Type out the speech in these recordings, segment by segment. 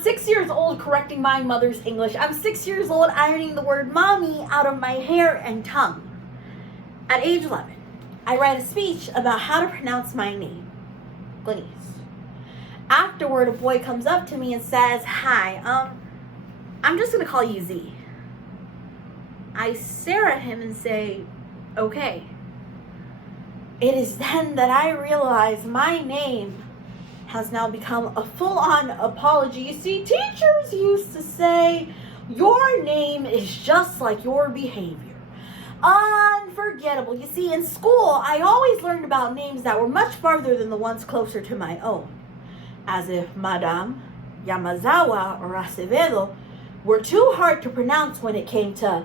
I'm 6 years old correcting my mother's English. I'm 6 years old ironing the word mommy out of my hair and tongue. At age 11, I write a speech about how to pronounce my name, Glenyz. Afterward, a boy comes up to me and says, "Hi, I'm just going to call you Z." I stare at him and say, "Okay." It is then that I realize my name has now become a full-on apology. You see, teachers used to say, your name is just like your behavior. Unforgettable. You see, in school, I always learned about names that were much farther than the ones closer to my own. As if Madame, Yamazawa, or Acevedo were too hard to pronounce when it came to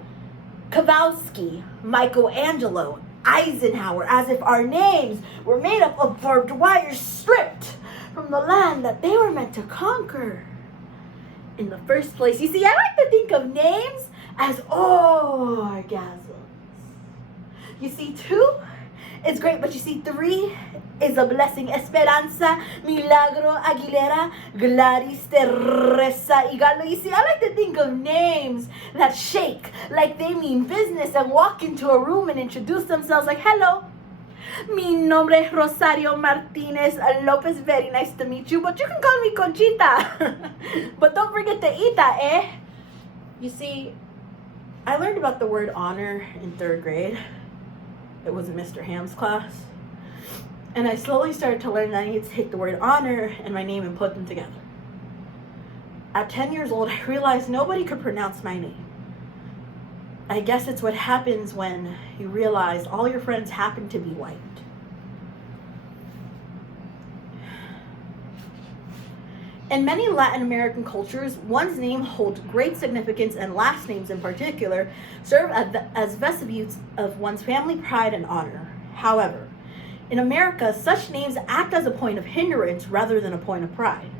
Kowalski, Michelangelo, Eisenhower, as if our names were made up of barbed wire stripped from the land that they were meant to conquer in the first place. You see, I like to think of names as orgasms. You see, 2 is great, but you see, 3 is a blessing. Esperanza, Milagro, Aguilera, Gladys, Teresa, Igalo. You see, I like to think of names that shake like they mean business and walk into a room and introduce themselves like, "Hello, mi nombre es Rosario Martinez Lopez. Very nice to meet you, but you can call me Conchita." But don't forget the Ita, eh? You see, I learned about the word honor in 3rd grade. It was in Mr. Ham's class. And I slowly started to learn that I needed to take the word honor and my name and put them together. At 10 years old, I realized nobody could pronounce my name. I guess it's what happens when you realize all your friends happen to be white. In many Latin American cultures, one's name holds great significance, and last names in particular serve as vestiges of one's family pride and honor. However, in America, such names act as a point of hindrance rather than a point of pride.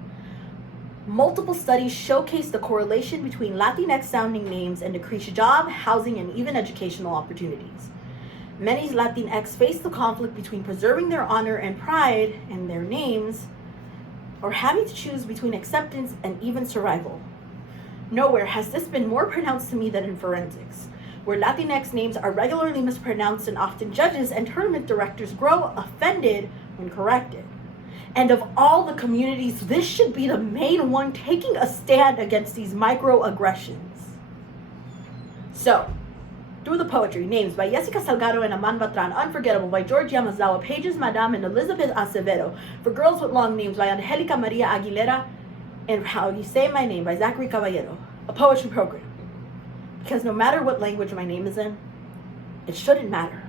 Multiple studies showcase the correlation between Latinx-sounding names and decreased job, housing, and even educational opportunities. Many Latinx face the conflict between preserving their honor and pride in their names or having to choose between acceptance and even survival. Nowhere has this been more pronounced to me than in forensics, where Latinx names are regularly mispronounced and often judges and tournament directors grow offended when corrected. And of all the communities, this should be the main one taking a stand against these microaggressions. So, through the poetry, names by Jessica Salgado and Aman Batran, Unforgettable by George Yamazawa, Pages Madame and Elizabeth Acevedo, For Girls with Long Names by Angelica Maria Aguilera, and How You Say My Name by Zachary Caballero, a poetry program. Because no matter what language my name is in, it shouldn't matter.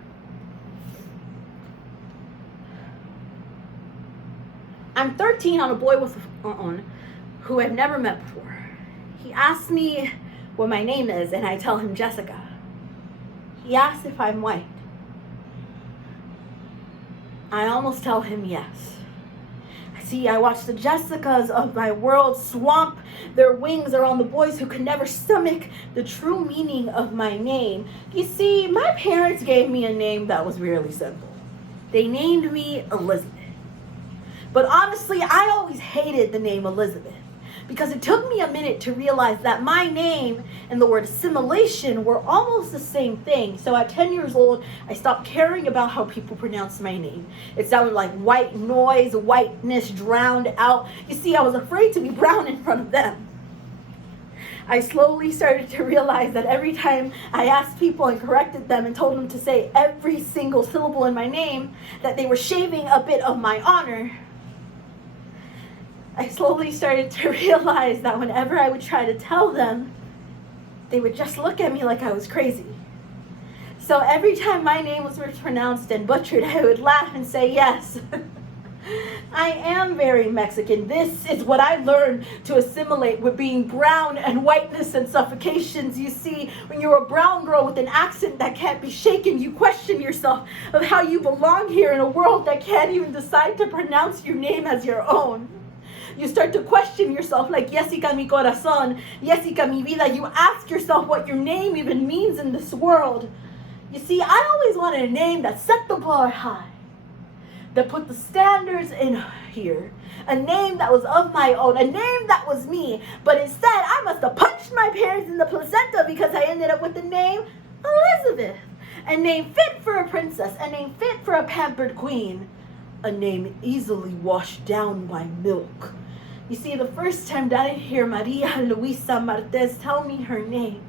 I'm 13 on a boy with who I've never met before. He asks me what my name is, and I tell him Jessica. He asks if I'm white. I almost tell him yes. See, I watch the Jessicas of my world swamp their wings around the boys who could never stomach the true meaning of my name. You see, my parents gave me a name that was really simple. They named me Elizabeth. But honestly, I always hated the name Elizabeth because it took me a minute to realize that my name and the word assimilation were almost the same thing. So at 10 years old, I stopped caring about how people pronounced my name. It sounded like white noise, whiteness drowned out. You see, I was afraid to be brown in front of them. I slowly started to realize that every time I asked people and corrected them and told them to say every single syllable in my name, that they were shaving a bit of my honor. I slowly started to realize that whenever I would try to tell them, they would just look at me like I was crazy. So every time my name was mispronounced and butchered, I would laugh and say, yes, I am very Mexican. This is what I learned to assimilate with being brown and whiteness and suffocations. You see, when you're a brown girl with an accent that can't be shaken, you question yourself of how you belong here in a world that can't even decide to pronounce your name as your own. You start to question yourself like, Jessica mi corazón, Jessica mi vida. You ask yourself what your name even means in this world. You see, I always wanted a name that set the bar high. that put the standards in here. A name that was of my own, a name that was me. But instead, I must have punched my parents in the placenta because I ended up with the name Elizabeth. A name fit for a princess, a name fit for a pampered queen. A name easily washed down by milk. You see, the first time that I hear Maria Luisa Martez tell me her name,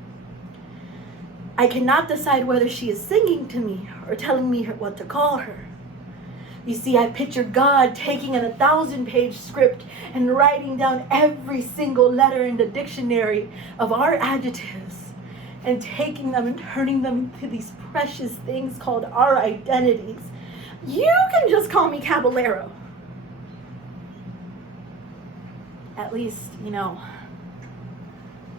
I cannot decide whether she is singing to me or telling me what to call her. You see, I picture God taking an 1,000-page script and writing down every single letter in the dictionary of our adjectives and taking them and turning them into these precious things called our identities. You can just call me Caballero. At least,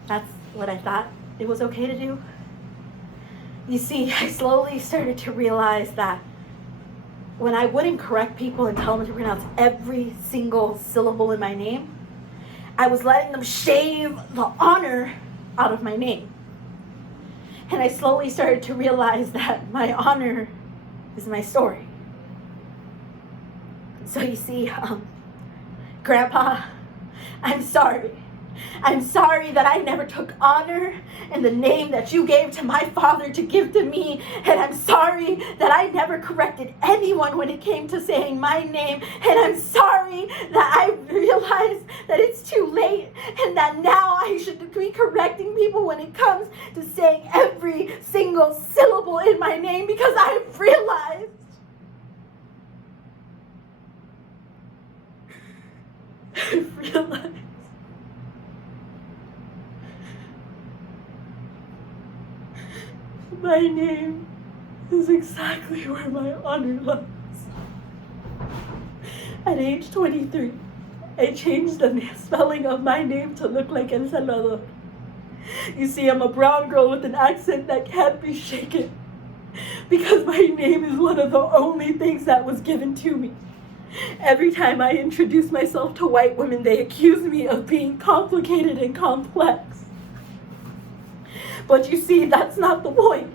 that's what I thought it was okay to do. You see, I slowly started to realize that when I wouldn't correct people and tell them to pronounce every single syllable in my name, I was letting them shave the honor out of my name. And I slowly started to realize that my honor is my story. So you see, Grandpa, I'm sorry. I'm sorry that I never took honor in the name that you gave to my father to give to me. And I'm sorry that I never corrected anyone when it came to saying my name. And I'm sorry that I realized that it's too late and that now I should be correcting people when it comes to saying every single syllable in my name, because I've realized my name is exactly where my honor lies. At age 23, I changed the spelling of my name to look like El Salvador. You see, I'm a brown girl with an accent that can't be shaken because my name is one of the only things that was given to me. Every time I introduce myself to white women, they accuse me of being complicated and complex. But you see, that's not the point.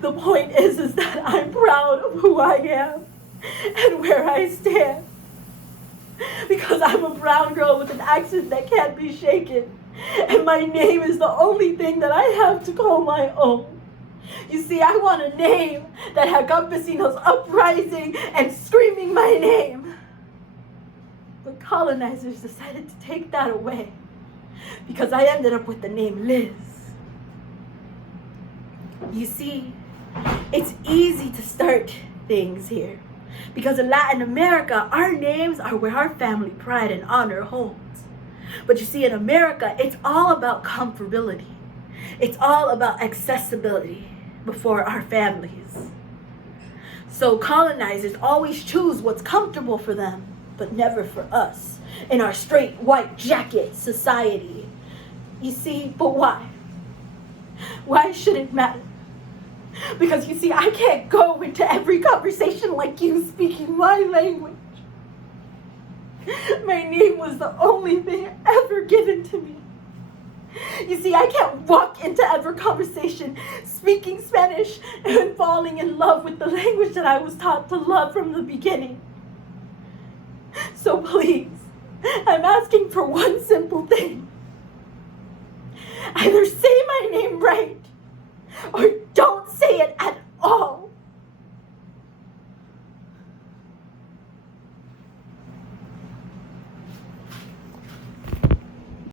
The point is that I'm proud of who I am and where I stand. Because I'm a brown girl with an accent that can't be shaken. And my name is the only thing that I have to call my own. You see, I want a name that had campesinos uprising and screaming my name. But colonizers decided to take that away because I ended up with the name Liz. You see, it's easy to start things here because in Latin America, our names are where our family pride and honor holds. But you see, in America, it's all about comfortability. It's all about accessibility before our families. So colonizers always choose what's comfortable for them, but never for us in our straight white jacket society. You see, but why? Why should it matter? Because you see, I can't go into every conversation like you speaking my language. My name was the only thing ever given to me. You see, I can't walk into every conversation speaking Spanish and falling in love with the language that I was taught to love from the beginning. So please, I'm asking for one simple thing. Either say my name right or don't say it at all.